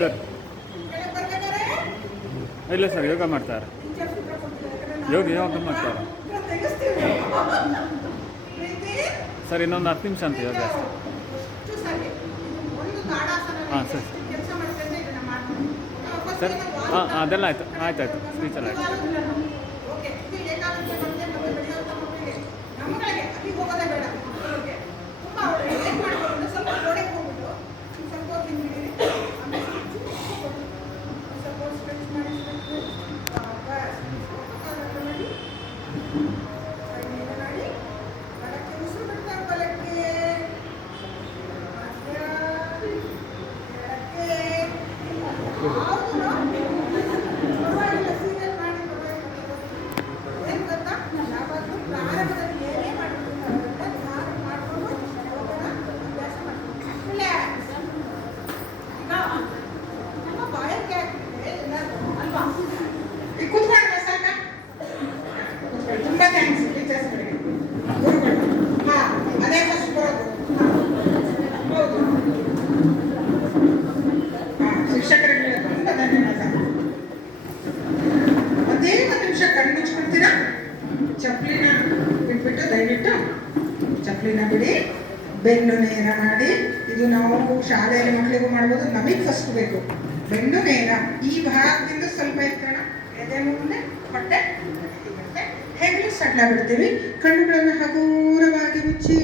Sir ಇಲ್ಲ sir, ಯೋಗ ಮಾಡ್ತಾರೆ, ಯೋಗ ಮಾಡ್ತಾರೆ ಸರ್. ಇನ್ನೊಂದು 10 ನಿಮಿಷ ಅಂತ ಯೋಗ ಅಷ್ಟೇ. ಹಾಂ ಸರ್ ಸರ್, ಹಾಂ ಅದೆಲ್ಲ ಆಯಿತು, ಆಯ್ತಾಯ್ತು, ಸ್ಪೀಚಲ್ಲಿ ಆಯಿತು. ಚಪ್ಪಲಿನ ಬಿಡಿ, ಬೆನ್ನು ನೇರ ಮಾಡಿ. ಇದು ನಾವು ಶಾಲೆಯಲ್ಲಿ ಮಕ್ಕಳಿಗೂ ಮಾಡ್ಬೋದು, ನಮಗೆ ಫಸ್ಟ್ ಬೇಕು. ಬೆನ್ನು ನೇರ, ಈ ಭಾಗದಿಂದ ಸ್ವಲ್ಪ ಎತ್ತೋಣ, ಎದೆ ಮುಂದೆ ಹೊಟ್ಟೆ ಮತ್ತೆ ಹೆಗಲು ಸಡ್ಲ ಬಿಡ್ತೀವಿ. ಕಣ್ಣುಗಳನ್ನು ಹಗುರವಾಗಿ ಮುಚ್ಚಿ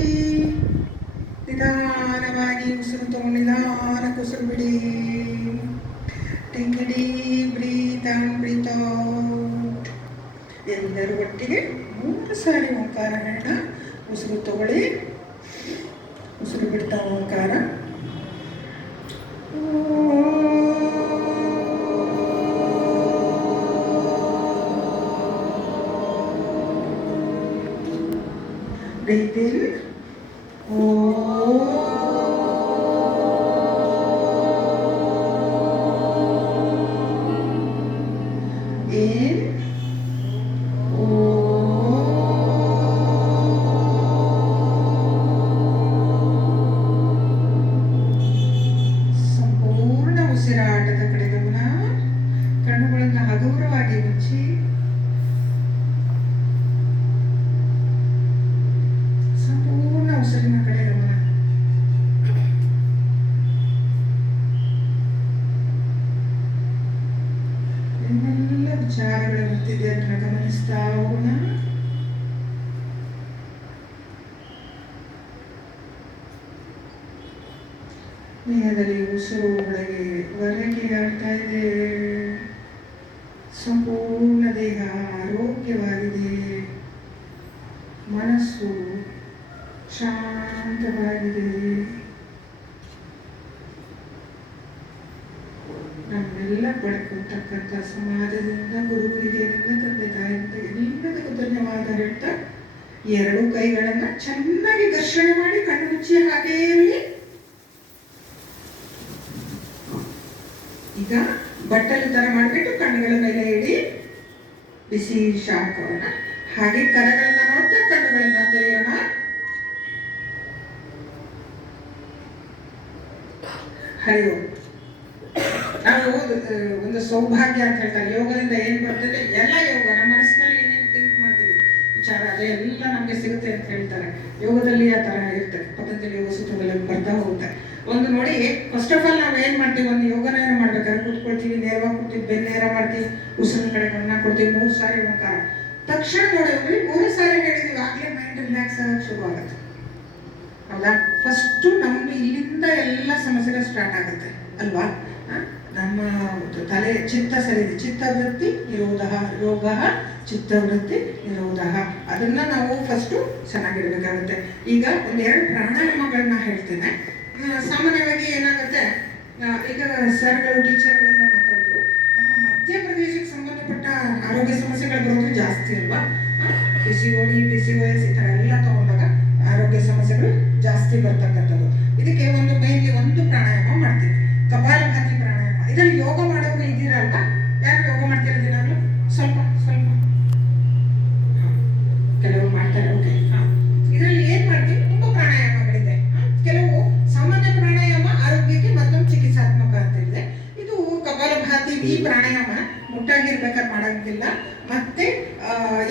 ನಿಧಾನವಾಗಿ ಉಸಿರು ತಗೊಂಡು ನಿಧಾನಕ್ಕೆ ಉಸಿರು ಬಿಡಿ. Take a deep breath in, breath out. ಎಲ್ಲರೂ ಒಟ್ಟಿಗೆ 3 ಸಾರಿ ಓಂಕಾರ ಹೇಳ. ಉಸಿರು ತಗೊಳ್ಳಿ, ಉಸಿರು ಬಿಡ್ತಾ ಓಂಕಾರ. Breathe in. In. ಸಂಪೂರ್ಣ ಉಸಿರಾಟದ ಕಡೆ ಗಮನ. ಕಣ್ಣುಗಳನ್ನು ಹಗುರವಾಗಿ ಮುಚ್ಚಿ ಸಂಪೂರ್ಣ ಉಸಿರಿನ ಕಡೆ ಗಮನ. ಏನೆಲ್ಲ ವಿಚಾರಗಳು ಬರ್ತಿದೆ ಅದನ್ನು ಗಮನಿಸ್ತಾ ಹೋಗೋಣ. ದೇಹದಲ್ಲಿ ಉಸಿರು ಹೊರಗೆ ಆಗ್ತಾ ಇದೆ. ಸಂಪೂರ್ಣ ದೇಹ ಆರೋಗ್ಯವಾಗಿದೆ. ಮನಸ್ಸು ಶಾಂತವಾಗಿದೆ. ನಮ್ಮೆಲ್ಲ ಪಡ್ಕೊಳ್ತಕ್ಕಂಥ ಸಮಾಜದಿಂದ, ಗುರು ಹಿರಿಯರಿಂದ, ತಂದೆ ತಾಯಿಯಿಂದ ಎಲ್ಲದಕ್ಕೂ ಧನ್ಯವಾದ ಹೇಳ್ತಾ 2 ಕೈಗಳನ್ನು ಚೆನ್ನಾಗಿ ಘರ್ಷಣೆ ಮಾಡಿ ಕಣ್ಣು ಮುಚ್ಚಿ ಹಾಗೇ ಇರಲಿ. ಈಗ ಬಟ್ಟಲು ತರ ಮಾಡಿಬಿಟ್ಟು ಕಣ್ಣುಗಳ ಮೇಲೆ ಇಡಿ. ಬಿಸಿ ಶಾಖವನ್ನ ಹಾಗೆ ಕರಗಳನ್ನ ನೋಡ್ತಾ ಕಣ್ಣುಗಳನ್ನ ತೆರೆಯೋಣ. ಹರಿ ಓಂ. ನಾವು ಒಂದು ಸೌಭಾಗ್ಯ ಅಂತ ಹೇಳ್ತಾರೆ. ಯೋಗದಿಂದ ಏನ್ ಬರ್ತದೆ, ಎಲ್ಲ ಯೋಗ ನಮ್ಮ ಮನಸ್ಸಿನಲ್ಲಿ ಏನೇನು ಥಿಂಕ್ ಮಾಡ್ತೀವಿ ವಿಚಾರ ಅದೆಲ್ಲ ನಮ್ಗೆ ಸಿಗುತ್ತೆ ಅಂತ ಹೇಳ್ತಾರೆ. ಯೋಗದಲ್ಲಿ ಆ ತರ ಇರ್ತದೆ. ಪತಂಜಲಿ ಯೋಗ ಸೂತ್ರಗಳಲ್ಲಿ ಬರ್ತಾ ಹೋಗುತ್ತೆ. ಒಂದು ನೋಡಿ, ಫಸ್ಟ್ ಆಫ್ ಆಲ್ ನಾವು ಏನು ಮಾಡ್ತೀವಿ, ಒಂದು ಯೋಗನ ಮಾಡ್ಬೇಕಾದ್ರೆ ಕೂತ್ಕೊಳ್ತೀವಿ, ನೇರವಾಗಿ ಕೂತೀವಿ, ಬೆನ್ನು ನೇರ ಮಾಡ್ತೀವಿ, ಉಸಿರಿನ ಕಡೆ ಗಮನ ಕೊಡ್ತೀವಿ, 3 ಸಾರಿ ಓಂಕಾರ. ತಕ್ಷಣ ನೋಡಿದ್ವಿ 3 ಸಾರಿ ಹೇಳಿದೀವಿ, ಆಗಲೇ ಮೈಂಡ್ ರಿಲ್ಯಾಕ್ಸ್ ಆಗಕ್ಕೆ ಶುರು ಆಗುತ್ತೆ. ಹೌದಾ? ಫಸ್ಟು ನಮ್ದು ಇಲ್ಲಿಂದ ಎಲ್ಲ ಸಮಸ್ಯೆಗಳು ಸ್ಟಾರ್ಟ್ ಆಗುತ್ತೆ ಅಲ್ವಾ? ನಮ್ಮ ತಲೆ ಚಿತ್ತ ಸರಿ, ಚಿತ್ತವೃತ್ತಿ ನಿರೋಧ, ಯೋಗ ಚಿತ್ತವೃತ್ತಿ ನಿರೋಧ, ಅದನ್ನ ನಾವು ಫಸ್ಟು ಚೆನ್ನಾಗಿರ್ಬೇಕಾಗುತ್ತೆ. ಈಗ ಒಂದೆರಡು ಪ್ರಾಣಾಯಾಮಗಳನ್ನ ಹೇಳ್ತೇನೆ. ಸಾಮಾನ್ಯವಾಗಿ ಏನಾಗುತ್ತೆ, ಈಗ ಸರ್ಗಳು ಟೀಚರ್ಗಳಿಂದ ಮಾತಾಡಿದ್ರು, ನಮ್ಮ ಮಧ್ಯಪ್ರದೇಶಕ್ಕೆ ಸಂಬಂಧಪಟ್ಟ ಆರೋಗ್ಯ ಸಮಸ್ಯೆಗಳು ಬರೋದು ಜಾಸ್ತಿ ಅಲ್ವಾ? PCOD, PCOS ಈ ಥರ ಎಲ್ಲ ತಗೊಂಡಾಗ ಆರೋಗ್ಯ ಸಮಸ್ಯೆಗಳು ಜಾಸ್ತಿ ಬರ್ತಕ್ಕಂಥದ್ದು. ಇದಕ್ಕೆ ಮೇನ್ಲಿ ಒಂದು ಪ್ರಾಣಾಯಾಮ ಮಾಡ್ತೀವಿ, ಕಪಾಲಭಾತಿ ಪ್ರಾಣಾಯಾಮ. ಇದರಲ್ಲಿ ಯೋಗ ಮಾಡೋರು ಇದ್ದೀರಲ್ವಾ? ಯಾರು ಯೋಗ ಮಾಡ್ತೀರ ದಿನಾಗಲೂ? ಸ್ವಲ್ಪ ಸ್ವಲ್ಪ ಕೆಲವರು ಮಾಡ್ತಾರೆ. ಓಕೆ, ಇದರಲ್ಲಿ ಏನ್ ಮಾಡ್ತೀವಿ, ತುಂಬಾ ಪ್ರಾಣಾಯಾಮಗಳಿದೆ. ಕೆಲವು ಸಾಮಾನ್ಯ ಪ್ರಾಣಾಯಾಮ ಆರೋಗ್ಯಕ್ಕೆ, ಮತ್ತೊಂದು ಚಿಕಿತ್ಸಾತ್ಮಕ ಅಂತ ಇದೆ. ಇದು ಕಪಾಲಭಾತಿ ಈ ಪ್ರಾಣಾಯಾಮ ಮುಟ್ಟಾಗಿರ್ಬೇಕಾದ್ರೆ ಮಾಡೋಂಗಿಲ್ಲ. ಮತ್ತೆ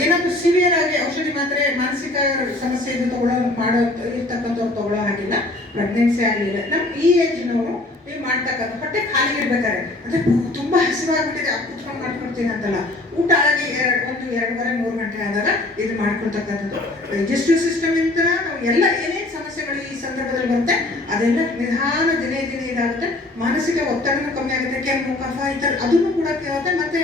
ಏನಾದ್ರು ಸಿವಿಯರ್ ಆಗಿ ಔಷಧಿ ಮಾತ್ರೆ, ಮಾನಸಿಕ ಸಮಸ್ಯೆ ಇದು ಇರ್ತಕ್ಕಂಥವ್ರು ತಗೊಳ್ಳೋ ಹಾಗಿಲ್ಲ. ಪ್ರೆಗ್ನೆನ್ಸಿ ಆಗಲಿಲ್ಲ, ನಮ್ಮ ಈ ಏಜ್ನವರು ನೀವು ಮಾಡ್ತಕ್ಕಂಥ ಹೊಟ್ಟೆ ಖಾಲಿ ಇರ್ಬೇಕಾರೆ, ಅಂದ್ರೆ ತುಂಬಾ ಹಸಿವಾಗ್ಬಿಟ್ಟಿದೆ, ಕುತ್ಕೊಂಡು ಮಾಡ್ಕೊಡ್ತೀನಿ ಅಂತಲ್ಲ, ಊಟ ಆಗಿ 2-2.5-3 ಗಂಟೆ ಆದಾಗ ಇದು ಮಾಡ್ಕೊಳ್ತಕ್ಕಂಥದ್ದು. ಡೈಜೆಸ್ಟಿವ್ ಸಿಸ್ಟಮ್ ಇಂದ ನಾವು ಎಲ್ಲ ಏನೇನು ಸಮಸ್ಯೆಗಳು ಈ ಸಂದರ್ಭದಲ್ಲಿ ಬರುತ್ತೆ ಅದೆಲ್ಲ ನಿಧಾನ ದಿನೇ ದಿನೇ ಇದಾಗುತ್ತೆ. ಮಾನಸಿಕ ಒತ್ತಡನೂ ಕಮ್ಮಿ ಆಗುತ್ತೆ, ಕೆಮ್ಮು ಕಫ ಈ ಥರ ಅದನ್ನು ಕೂಡ ಕೇಳುತ್ತೆ. ಮತ್ತೆ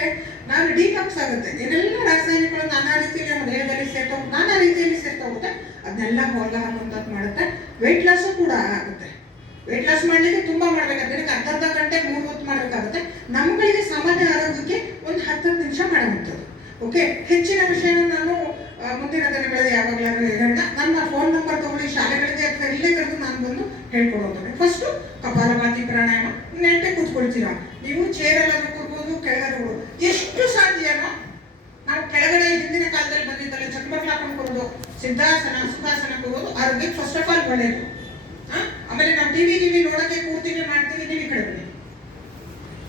ನಾನು ಡಿಟಾಕ್ಸ್ ಆಗುತ್ತೆ, ಏನೆಲ್ಲ ರಾಸಾಯನಿಕಗಳು ನಾನಾ ರೀತಿಯಲ್ಲಿ ನಮ್ಮ ದೇಹದಲ್ಲಿ ನಾನಾ ರೀತಿಯಲ್ಲಿ ಸೇರ್ತಾ ಅದನ್ನೆಲ್ಲ ಹೊರಗ ಹಾಕುವಂಥದ್ದು ಮಾಡುತ್ತೆ. ವೆಯ್ಟ್ ಲಾಸು ಕೂಡ ಆಗುತ್ತೆ. ವೆಯ್ಟ್ ಲಾಸ್ ಮಾಡಲಿಕ್ಕೆ ತುಂಬಾ ಮಾಡ್ಬೇಕಾಗುತ್ತೆ, ದಿನಕ್ಕೆ ಅರ್ಧ ಗಂಟೆ 3 ಹೊತ್ತು ಮಾಡಬೇಕಾಗುತ್ತೆ. ನಮ್ಮಗಳಿಗೆ ಸಾಮಾನ್ಯ ಆರೋಗ್ಯಕ್ಕೆ ಒಂದು 10 ನಿಮಿಷ ಮಾಡುವಂಥದ್ದು. ಓಕೆ, ಹೆಚ್ಚಿನ ವಿಷಯನ ನಾನು ಮುಂದಿನ ದಿನಗಳಲ್ಲಿ ಯಾವಾಗಲಾದ್ರೂ ಹೇಳೋಣ. ನನ್ನ ಫೋನ್ ನಂಬರ್ ತಗೊಳ್ಳಿ, ಶಾಲೆಗಳಿಗೆ ಅಥವಾ ಇಲ್ಲೇ ಕರೆದು ನಾನು ಬಂದು ಹೇಳ್ಕೊಡೋದು. ಫಸ್ಟು ಕಪಾಲಭಾತಿ ಪ್ರಾಣಾಯಾಮ. ನೆಟ್ಟೆ ಕೂತ್ಕೊಳ್ತೀರಾ ನೀವು, ಚೇರಲ್ಲಾದ್ರೂ ಕೂರ್ಬೋದು, ಕೆಳಗಡೆ ಎಷ್ಟು ಸಾಧ್ಯನೋ ನಾವು ಕೆಳಗಡೆ ಹಿಂದಿನ ಕಾಲದಲ್ಲಿ ಬಂದಿದ್ದಲ್ಲ ಚಕ್ರಬಕ್ಲ ಹಾಕೊಂಡು ಕೊಡೋದು, ಸಿದ್ಧಾಸನ ಸುಖಾಸನ ಕೊಡೋದು ಆರೋಗ್ಯಕ್ಕೆ ಫಸ್ಟ್ ಆಫ್ ಆಲ್ ಒಳ್ಳೆಯದು. ಆಮೇಲೆ ನಾವು ಟಿವಿ ನೋಡಕ್ಕೆ ಕೂರ್ತೀವಿ, ಮಾಡ್ತೀವಿ, ನೀವು ಈ ಕಡೆ ಬನ್ನಿ.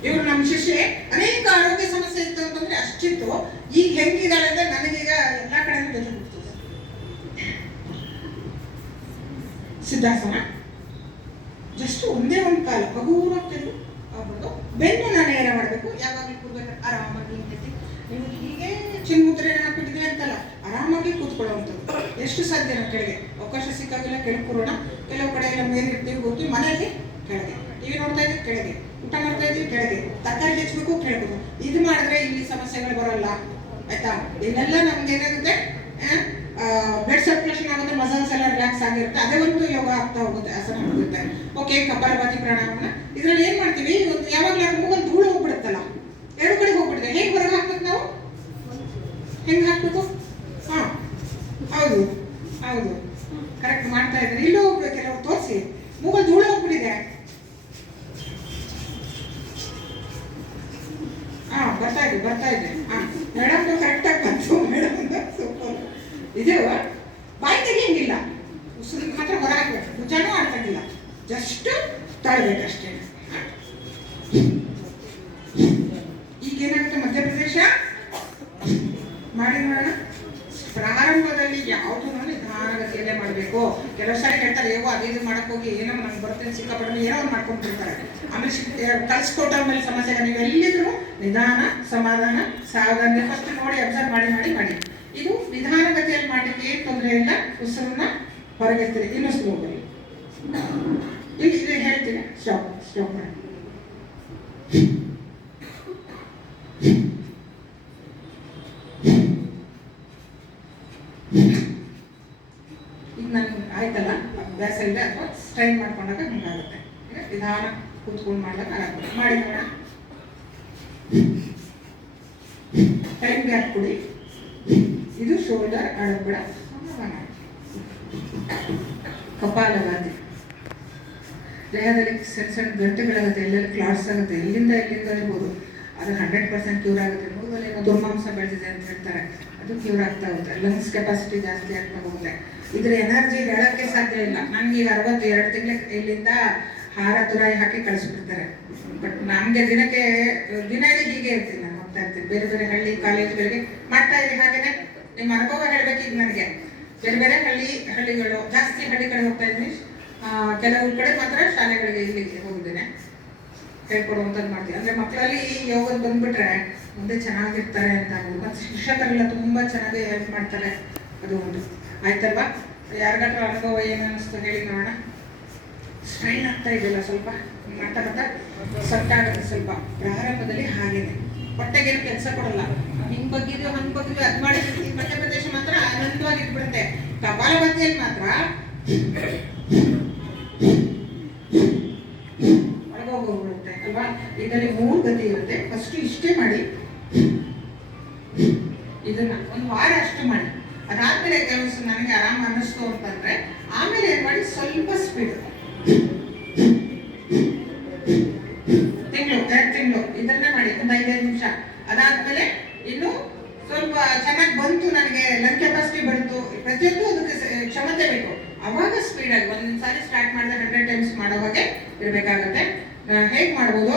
ಇವ್ರು ನಮ್ಮ ಶಿಷ್ಯೆ, ಅನೇಕ ಆರೋಗ್ಯ ಸಮಸ್ಯೆ ಇತ್ತು ಅಂತಂದ್ರೆ ಅಷ್ಟಿತ್ತು. ಈಗ ಹೆಂಗಿದ್ದಾಳೆ ಅಂದ್ರೆ ನನಗೀಗ ಎಲ್ಲ ಕಡೆ ಜೊತೆ ಬಿಡ್ತದೆ. ಸಿದ್ಧಾಸನ, ಜಸ್ಟ್ ಒಂದೇ ಒಂದು ಕಾಲ ಹಗುರಾಗಿ ಆಗ್ಬಿಟ್ಟು ಬೆನ್ನು ನೇರ ಮಾಡಬೇಕು. ಯಾವಾಗಲೂ ಕೂರ್ಬೇಕು, ಆರಾಮಾಗಿ ನಿಂತೈತಿ. ನೀವು ಹೀಗೆ ಚಿನ್ಮುದ್ರೆ ಹಾಕ್ಬಿಟ್ಟಿದ್ವಿ ಅಂತಲ್ಲ, ಆರಾಮಾಗಿ ಕೂತ್ಕೊಳ್ಳುವಂಥದ್ದು. ಎಷ್ಟು ಸಾಧ್ಯ ನಾವು ಕೆಳಗೆ ಅವಕಾಶ ಸಿಕ್ಕಾಗಿಲ್ಲ ಕೆಳಗೆ ಕೂರೋಣ. ಕೆಲವು ಕಡೆ ಎಲ್ಲ ಮೇಲೆ ಇರ್ತೀವಿ, ಹೋಗ್ತೀವಿ, ಮನೆಯಲ್ಲಿ ಕೆಳಗೆ, ಟಿವಿ ನೋಡ್ತಾ ಇದ್ದೀವಿ ಕೆಳಗೆ, ಊಟ ಮಾಡ್ತಾ ಇದ್ದೀವಿ ಕೆಳಗೆ, ತರಕಾರಿ ಹೆಚ್ಚಬೇಕು ಕೆಳಗೆ. ಇದು ಮಾಡಿದ್ರೆ ಇಲ್ಲಿ ಸಮಸ್ಯೆಗಳು ಬರೋಲ್ಲ, ಆಯ್ತಾ? ಇದೆಲ್ಲ ನಮ್ಗೆ ಏನಾಗುತ್ತೆ, ಬ್ಲಡ್ ಸರ್ಕ್ಯುಲೇಷನ್ ಆಗುತ್ತೆ, ಮಸಲ್ಸ್ ಎಲ್ಲ ರಿಲ್ಯಾಕ್ಸ್ ಆಗಿರುತ್ತೆ. ಅದೇ ಒಂದು ಯೋಗ ಆಗ್ತಾ ಹೋಗುತ್ತೆ, ಆಸನ ಹೋಗುತ್ತೆ. ಓಕೆ, ಕಪಾಲಭಾತಿ ಪ್ರಾಣಾಯಾಮ. ಇದ್ರಲ್ಲಿ ಏನ್ ಮಾಡ್ತೀವಿ, ಯಾವಾಗಲೂ ಮೂಗಲ್ಲಿ ಧೂಳು ಹೋಗ್ಬಿಡುತ್ತಲ್ಲ, 2 ಕಡೆ ಹೋಗ್ಬಿಡುತ್ತೆ. ಹೇಗೆ ಹೊರಗೆ ಹಾಕ್ಬೇಕು ನಾವು, ಹೆಂಗೆ ಹಾಕ್ಬೇಕು? ಹಾ, ಹೌದು ಹೌದು, ಕರೆಕ್ಟ್ ಮಾಡ್ತಾ ಇದ್ದಾರೆ. ಇಲ್ಲೂ ಹೋಗ್ಬೇಕು, ಕೆಲವರು ತೋರಿಸಿ, ಮೂಗಲ್ಲಿ ಧೂಳು ಹೋಗ್ಬಿಟ್ಟಿದೆ. ಹಾ, ಬರ್ತಾ ಇದೆ. ಹಾ, ಮೇಡಮ್ ಕರೆಕ್ಟಾಗಿ ಬಂತು, ಮೇಡಮ್ ಸೂಪರ್. ಇದು ಬಾಯಿ ತೆಗಿಯಂಗಿಲ್ಲ, ಉಸಿರು ಮಾತ್ರ ಹೊರ ಹಾಕ್ಬೇಕು, ಭುಜನೂ ಆಡ್ತಂಗಿಲ್ಲ, ಜಸ್ಟ್ ತಾಳ್ಬೇಕಷ್ಟೇ. ಈಗೇನಾಗುತ್ತೆ, ಮಧ್ಯಪ್ರದೇಶ ಮಾಡಿ ನೋಡೋಣ. ಪ್ರಾರಂಭದಲ್ಲಿ ಯಾವುದು ನಿಧಾನಗತಿಯಲ್ಲೇ ಮಾಡಬೇಕು. ಕೆಲವು ಸಾರಿ ಹೇಳ್ತಾರೆ, ಯೋಗ ಅದು ಮಾಡಕ್ ಹೋಗಿ ಏನೋ ನಂಗೆ ಬರ್ತೇನೆ ಸಿಕ್ಕಾಪಟ್ಟೆ ಏನೋ ಒಂದು ಮಾಡ್ಕೊಂಡ್ಬಿಡ್ತಾರೆ. ಆಮೇಲೆ ಕಳ್ಸ್ಕೊಟ್ಟ ಆಮೇಲೆ ಸಮಸ್ಯೆ. ನೀವು ಎಲ್ಲಿದ್ರು ನಿಧಾನ, ಸಮಾಧಾನ, ಸಾವಧಾನ ಫಸ್ಟ್ ನೋಡಿ ಅಬ್ಸರ್ವ್ ಮಾಡಿ. ಇದು ನಿಧಾನಗತಿಯಲ್ಲಿ ಮಾಡಲಿಕ್ಕೆ ಏನು ತೊಂದರೆ ಇಲ್ಲ. ಉಸಿರನ್ನ ಹೊರಗೆತ್ತೀರಿ, ಇನ್ನೂ ಸ್ಲೋ ಬನ್ನಿ. ಇಲ್ಲಿ ಹೇಳ್ತೀನಿ, ಸ್ಟಾಪ್ ಮಾಡಿ. ಈಗ ನನಗೆ ಆಯ್ತಲ್ಲ, ಅಭ್ಯಾಸ ಇದೆ, ಅಥವಾ ಸ್ಟ್ರೈನ್ ಮಾಡ್ಕೊಂಡಾಗ ಹಿಂಗಾಗುತ್ತೆ. ನಿಧಾನ ಕೂತ್ಕೊಂಡು ಮಾಡಿದಾಗ ಆಗುತ್ತೆ. ಮಾಡಿ ನೋಡೋಣ. ಟೈಮ್ ಗ್ಯಾಪ್ ಕೊಡಿ. ಇದು ಶೋಲ್ಡರ್ ಅಡಬೇಡ, ಕಪಾಲಭಾತಿ. ದೇಹದಲ್ಲಿ ಸಣ್ಣ ಗಂಟೆಗಳಾಗುತ್ತೆ, ಎಲ್ಲೆಲ್ಲಿ ಕ್ಲಾಟ್ಸ್ ಆಗುತ್ತೆ, ಎಲ್ಲಿಂದ ಇರ್ಬೋದು. ಅದು 100% ಕ್ಯೂರ್ ಆಗುತ್ತೆ. ಮೂಗಲ್ಲಿ ಏನೋ ದುರ್ಮಾಂಸ ಬೆಳೆದಿದೆ ಅಂತ ಹೇಳ್ತಾರೆ, ಅದು ಕ್ಯೂರ್ ಆಗ್ತಾ ಹೋಗುತ್ತೆ. ಲಂಗ್ಸ್ ಕೆಪಾಸಿಟಿ ಜಾಸ್ತಿ ಆಗ್ತಾ ಹೋಗುತ್ತೆ. ಇದ್ರ ಎನರ್ಜಿ ಹೇಳೋಕ್ಕೆ ಸಾಧ್ಯ ಇಲ್ಲ. ನನಗೀಗ 62 ತಿಂಗಳ ಇಲ್ಲಿಂದ ಹಾರ ತುರಾಯಿ ಹಾಕಿ ಕಳಿಸ್ಬಿಡ್ತಾರೆ. ಬಟ್ ನಮಗೆ ದಿನ ಹೀಗೆ ಇರ್ತೀನಿ, ನಾನು ಹೋಗ್ತಾ ಇರ್ತೀನಿ ಬೇರೆ ಬೇರೆ ಹಳ್ಳಿ ಕಾಲೇಜ್ಗಳಿಗೆ ಮಾಡ್ತಾ ಇರಿ. ಹಾಗೇನೆ ನಿಮ್ಮ ಅನುಭವ ಹೇಳ್ಬೇಕು. ಈಗ ನನಗೆ ಬೇರೆ ಬೇರೆ ಹಳ್ಳಿಗಳು ಜಾಸ್ತಿ ಹಳ್ಳಿ ಕಡೆ ಹೋಗ್ತಾ ಇದ್ದೀನಿ. ಕೆಲವು ಕಡೆ ಮಾತ್ರ ಶಾಲೆಗಳಿಗೆ ಇಲ್ಲಿ ಹೋಗಿದ್ದೇನೆ, ಹೇಳ್ಕೊಡುವಂಥದ್ದು ಮಾಡ್ತೀವಿ. ಅಂದರೆ ಮಕ್ಕಳಲ್ಲಿ ಯೋಗ ಬಂದ್ಬಿಟ್ರೆ ಮುಂದೆ ಚೆನ್ನಾಗಿರ್ತಾರೆ ಅಂತ ಆಗೋದು. ಮತ್ತು ಶಿಕ್ಷಕರೆಲ್ಲ ತುಂಬ ಚೆನ್ನಾಗಿ ಹೆಲ್ಪ್ ಮಾಡ್ತಾರೆ, ಅದು ಒಂದು ಆಯ್ತಲ್ವಾ? ಯಾರಿಗಾದ್ರೂ ಅನುಭವ ಏನು ಅನ್ನಿಸ್ತು ಹೇಳಿ ನೋಡೋಣ. ಸ್ಟ್ರೈನ್ ಆಗ್ತಾ ಇದೆಯಲ್ಲ ಸ್ವಲ್ಪ ಮಾಡ್ತಾ ಮಾಡ್ತಾ ಸಟ್ಟಾಗುತ್ತೆ ಸ್ವಲ್ಪ. ಪ್ರಾರಂಭದಲ್ಲಿ ಹಾಗೇನೆ ಹೊಟ್ಟೆಗೇನು ಕೆಲಸ ಕೊಡಲ್ಲ, ಹಿಂಗೆ ಬಗ್ಗಿದ್ವಿ ಹಂಗೆ ಬಗ್ಗಿದ್ವಿ ಅದು ಮಾಡಿದ್ವಿ. ಮಧ್ಯಪ್ರದೇಶ ಮಾತ್ರ ಆನಂದವಾಗಿ ಇಟ್ಬಿಡುತ್ತೆ. ಕಪಾಲಭಾತಿಯಲ್ಲಿ ಮಾತ್ರ ಒಳಗೋಗ್ಬಿಡುತ್ತೆ ಅಲ್ವಾ? ಇದರಲ್ಲಿ 3 ಗತಿ ಇರುತ್ತೆ. ಫಸ್ಟ್ ಇಷ್ಟೇ ಮಾಡಿ, ಇದನ್ನ ಒಂದು ವಾರ ಅಷ್ಟು ಮಾಡಿ, ಅದಾದ್ಮೇಲೆ ಕೆಲಸ ನನಗೆ ಆರಾಮ ಅನ್ನಿಸ್ತು ಅಂತಂದ್ರೆ ಆಮೇಲೆ ಏನ್ ಮಾಡಿ ಸ್ವಲ್ಪ ಸ್ಪೀಡ್ ತಿಂಗಳು 2 ತಿಂಗಳು ಇದನ್ನೇ ಮಾಡಿ ಒಂದು 5-5 ನಿಮಿಷ. ಅದಾದ್ಮೇಲೆ ಇನ್ನು ಸ್ವಲ್ಪ ಚೆನ್ನಾಗಿ ಬಂತು, ನನಗೆ ಲಂಗ್ ಕೆಪಾಸಿಟಿ ಬಂತು, ಪ್ರತಿಯೊಂದು ಅದಕ್ಕೆ ಕ್ಷಮತೆ ಬೇಕು, ಅವಾಗ ಸ್ಪೀಡ್ ಆಗಿ ಒಂದೊಂದು ಸಾರಿ ಸ್ಟಾರ್ಟ್ ಮಾಡಿದ್ರೆ 100 ಟೈಮ್ಸ್ ಮಾಡೋವಾಗೆ ಇರಬೇಕಾಗತ್ತೆ. ಹೇಗೆ ಮಾಡ್ಬೋದು?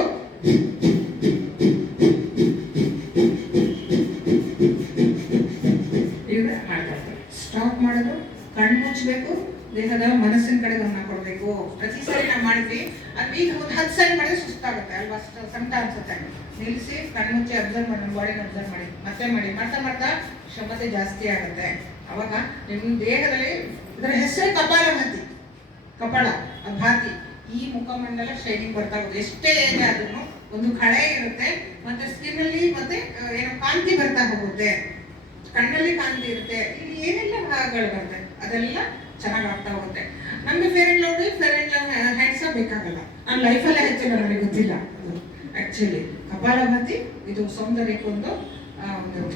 ಸ್ಟಾಪ್ ಮಾಡೋದು, ಕಣ್ಣು ಮುಚ್ಚಬೇಕು, ದೇಹದ ಮನಸ್ಸಿನ ಕಡೆ ಗಮನ ಕೊಡಬೇಕು. ಪ್ರತಿ ಸಾರಿ ನಾವು ಮಾಡಿದ್ವಿ ಅದು ಈಗ ಒಂದು 10 ಸಾರಿ ಮಾಡಿದ್ರೆ ಸುಸ್ತಾಗುತ್ತೆ ಅಲ್ವಾ, ಸಂತ ಅನ್ಸುತ್ತೆ. ನಿಲ್ಲಿಸಿ ಕಣ್ಣು ಮುಚ್ಚಿ ಅಬ್ಸರ್ವ್ ಮಾಡಿ, ನಮ್ಮ ಬಾಡಿನ ಅಬ್ಸರ್ವ್ ಮಾಡಿ, ಮತ್ತೆ ಮಾಡಿ, ಮಾಡ್ತಾ ಮಾಡ್ತಾ ಕ್ಷಮತೆ ಜಾಸ್ತಿ ಆಗುತ್ತೆ. ಅವಾಗ ನಿಮ್ಮ ದೇಹದಲ್ಲಿ, ಇದರ ಹೆಸರು ಕಪಾಲಭಾತಿ, ಕಪಾಲ ಭಾತಿ, ಈ ಮುಖಮಂಡಲ ಶೈನಿಂಗ್ ಬರ್ತಾ ಹೋಗುತ್ತೆ. ಎಷ್ಟೇ ಏನೇ ಆದ್ರೂ ಒಂದು ಕಳೆ ಇರುತ್ತೆ, ಮತ್ತೆ ಸ್ಕಿನ್ ಅಲ್ಲಿ ಮತ್ತೆ ಏನೋ ಕಾಂತಿ ಬರ್ತಾ ಹೋಗುತ್ತೆ, ಕಣ್ಣಲ್ಲಿ ಕಾಂತಿ ಇರುತ್ತೆ, ಇಲ್ಲಿ ಏನೆಲ್ಲ ಭಾಗಗಳು ಬರುತ್ತೆ ಅದೆಲ್ಲ ಚೆನ್ನಾಗಿ ಆಗ್ತಾ ಹೋಗುತ್ತೆ. ನಮ್ಗೆ fair and lovely, fair and love hands ಬೇಕಾಗಲ್ಲ, ನನ್ನ ಲೈಫಲ್ಲೇ ಹೆಚ್ಚು ನನಗೆ ಗೊತ್ತಿಲ್ಲ ಅದು ಆಕ್ಚುಲಿ. ಕಪಾಲಭಾತಿ ಇದು ಸೌಂದರ್ಯಕ್ಕೊಂದು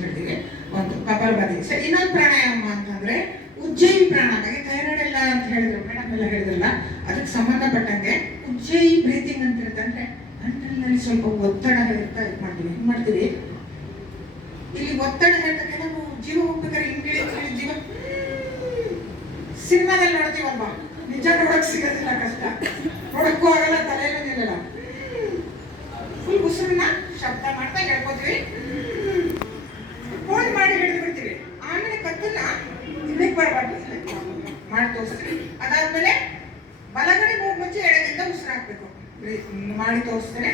ಹೇಳ್ತೀವಿ, ಒಂದು ಕಪಾಲಭಾತಿ. ಸರಿ, ಇನ್ನೊಂದು ಪ್ರಾಣಾಯಾಮ ಅಂತಂದ್ರೆ ಉಜ್ಜಯಿ ಪ್ರಾಣಾಯಾಮ. ಥೈರಾಯ್ಡ್ ಎಲ್ಲ ಅಂತ ಹೇಳಿದ್ರು ಮೇಡಮ್ ಎಲ್ಲ ಹೇಳಿದ್ರಲ್ಲ, ಅದಕ್ಕೆ ಸಂಬಂಧಪಟ್ಟಂಗೆ ಉಜ್ಜಯಿ ಬ್ರೀತಿಂಗ್ ಅಂತ ಇರುತ್ತೆ. ಅಂದ್ರೆ ಗಂಟಲಿನಲ್ಲಿ ಸ್ವಲ್ಪ ಒತ್ತಡ ಹೇಳ್ತಾ ಇದು ಮಾಡ್ತೀವಿ. ಹೆಂಗ್ ಮಾಡ್ತೀವಿ? ಇಲ್ಲಿ ಒತ್ತಡ ಹೇಳ್ತಕ್ಕೆ ನಾವು ಜೀವ ಹೋಗ್ಬೇಕಾದ್ರೆ ಹಿಂಗಿಳಿ ಜೀವ ಸಿನಿಮಾದಲ್ಲಿ ನೋಡ್ತೀವಲ್ವಾ, ನಿಜ ನೋಡಕ್ ಸಿಗೋದಿಲ್ಲ, ಕಷ್ಟ, ನೋಡಕ್ಕೂ ಆಗಲ್ಲ, ತಲೆಯಲ್ಲೂ ನಿಲ್ಲಲ್ಲ. ಫುಲ್ ಉಸಿರನ್ನ ಶಬ್ದ ಮಾಡ್ತಾ ಹೇಳ್ಕೋತೀವಿ, ಹೋಲ್ಡ್ ಮಾಡಿ ಹಿಡಿದು ಬಿಡ್ತೀವಿ. ಆಮೇಲೆ ಕತ್ತನ್ನ ಇದಕ್ಕೆ ಬರಬಾರ್ದು ಮಾಡಿ ತೋರಿಸ್ತೀವಿ. ಅದಾದ್ಮೇಲೆ ಬಲಗಡೆ ಹೋಗಿ ಮುಂಚೆ ಎಡದಿಂದ ಉಸಿರು ಹಾಕ್ಬೇಕು, ಮಾಡಿ ತೋರಿಸ್ತೇನೆ.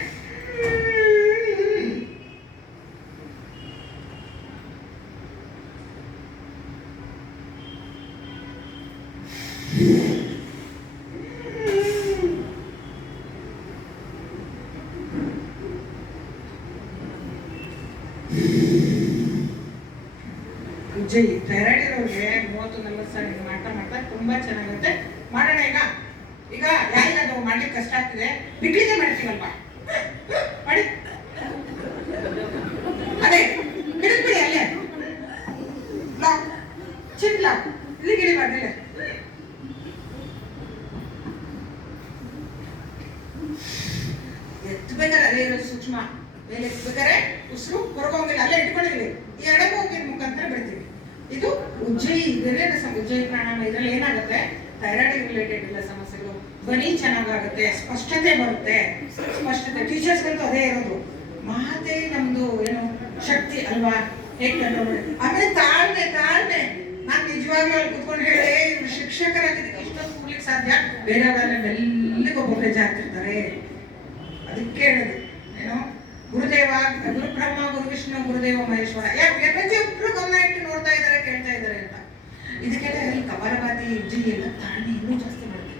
ಉಜ್ಜಯಿ ಥೈರಾಯ್ಡ್ ಇರೋರಿಗೆ 30-40 ಸಾರಿ ಮಾಡ್ತಾ ಮಾಡ್ತಾ ತುಂಬಾ ಚೆನ್ನಾಗುತ್ತೆ. ಮಾಡೋಣ ಈಗ. ಈಗ ಯಾರಿಗಾದ್ರು ಮಾಡ್ಲಿಕ್ಕೆ ಕಷ್ಟ ಆಗ್ತಿದೆ, ಬಿಡ್ಲಿಕ್ಕೆ ಮಾಡ್ತೀವಲ್ವಾ, ಮಾಡಿ ಅದೇ ಹಿಡಿದ್ಬಿಡಿ, ಅಲ್ಲೇ ಲಾಕ್, ಚಿನ್ ಲಾಕ್, ಇಲ್ಲಿ ಗಿಡಿ ಮಾಡಿಲ್ಲ. ಎತ್ತಬೇಕಾದ್ರೆ ಅದೇ ಇರೋದು ಸೂಕ್ಷ್ಮ, ಮೇಲೆ ಎತ್ತಬೇಕಾದ್ರೆ ಉಸಿರು ಹೊರಗೋಗಿಲ್ಲ, ಅಲ್ಲೇ ಇಟ್ಕೊಂಡಿದ್ವಿ, ಈ ಎಡಗೋಗಿನ ಮುಖಾಂತರ ಬಿಡ್ತೀವಿ. ಇದು ಉಜ್ಜಯಿ, ಇದರಲ್ಲೇ ಉಜ್ಜಯಿ ಪ್ರಾಣಾಯಾಮ. ಇದರಲ್ಲಿ ಏನಾಗುತ್ತೆ, ಥೈರಾಯ್ಡ್ ರಿಲೇಟೆಡ್ ಎಲ್ಲ ಸಮಸ್ಯೆಗಳು, ಧ್ವನಿ ಚೆನ್ನಾಗಾಗುತ್ತೆ, ಸ್ಪಷ್ಟತೆ ಬರುತ್ತೆ. ಸ್ಪಷ್ಟತೆ ಟೀಚರ್ಸ್ಗಂತೂ ಅದೇ ಇರೋದು, ಮಾತೇ ನಮ್ದು ಏನು ಶಕ್ತಿ ಅಲ್ವಾ, ಹೇಗೆ ಕಂಟ್ರೋಲ್. ಆಮೇಲೆ ತಾಳ್ಮೆ, ತಾಳ್ಮೆ. ನಾನು ನಿಜವಾಗ್ಲೂ ಅಲ್ಲಿ ಕುತ್ಕೊಂಡು ಹೇಳಿ, ಇವ್ರು ಶಿಕ್ಷಕರಾಗಿದ್ದಕ್ಕೆ ಇಷ್ಟೊಂದು ಕೂಡ್ಲಿಕ್ಕೆ ಸಾಧ್ಯ, ಬೇರೆಯವರೆಲ್ಲ ಮೆಲ್ಲಿಗೆ ಒಬ್ಬೊಬ್ಬರೇ ಜಾಗ್ತಿರ್ತಾರೆ. ಅದಕ್ಕೆ ಹೇಳೋದು ಏನೋ ಗುರುದೇವ, ಗುರು ಬ್ರಹ್ಮ, ಗುರು ವಿಷ್ಣು, ಗುರುದೇವ ಮಹೇಶ್ವರ, ಒಬ್ರು ಗಮನ ಇಟ್ಟು ನೋಡ್ತಾ ಇದ್ದಾರೆ, ಕೇಳ್ತಾ ಇದ್ದಾರೆ ಅಂತ. ಇದಕ್ಕೆಲ್ಲ ಈ ಕಪಾಲಭಾತಿ, ಉಜ್ಜಯಿ ಎಲ್ಲ ತಾಳ್ಮೆ ಇನ್ನೂ ಜಾಸ್ತಿ ಮಾಡುತ್ತೆ.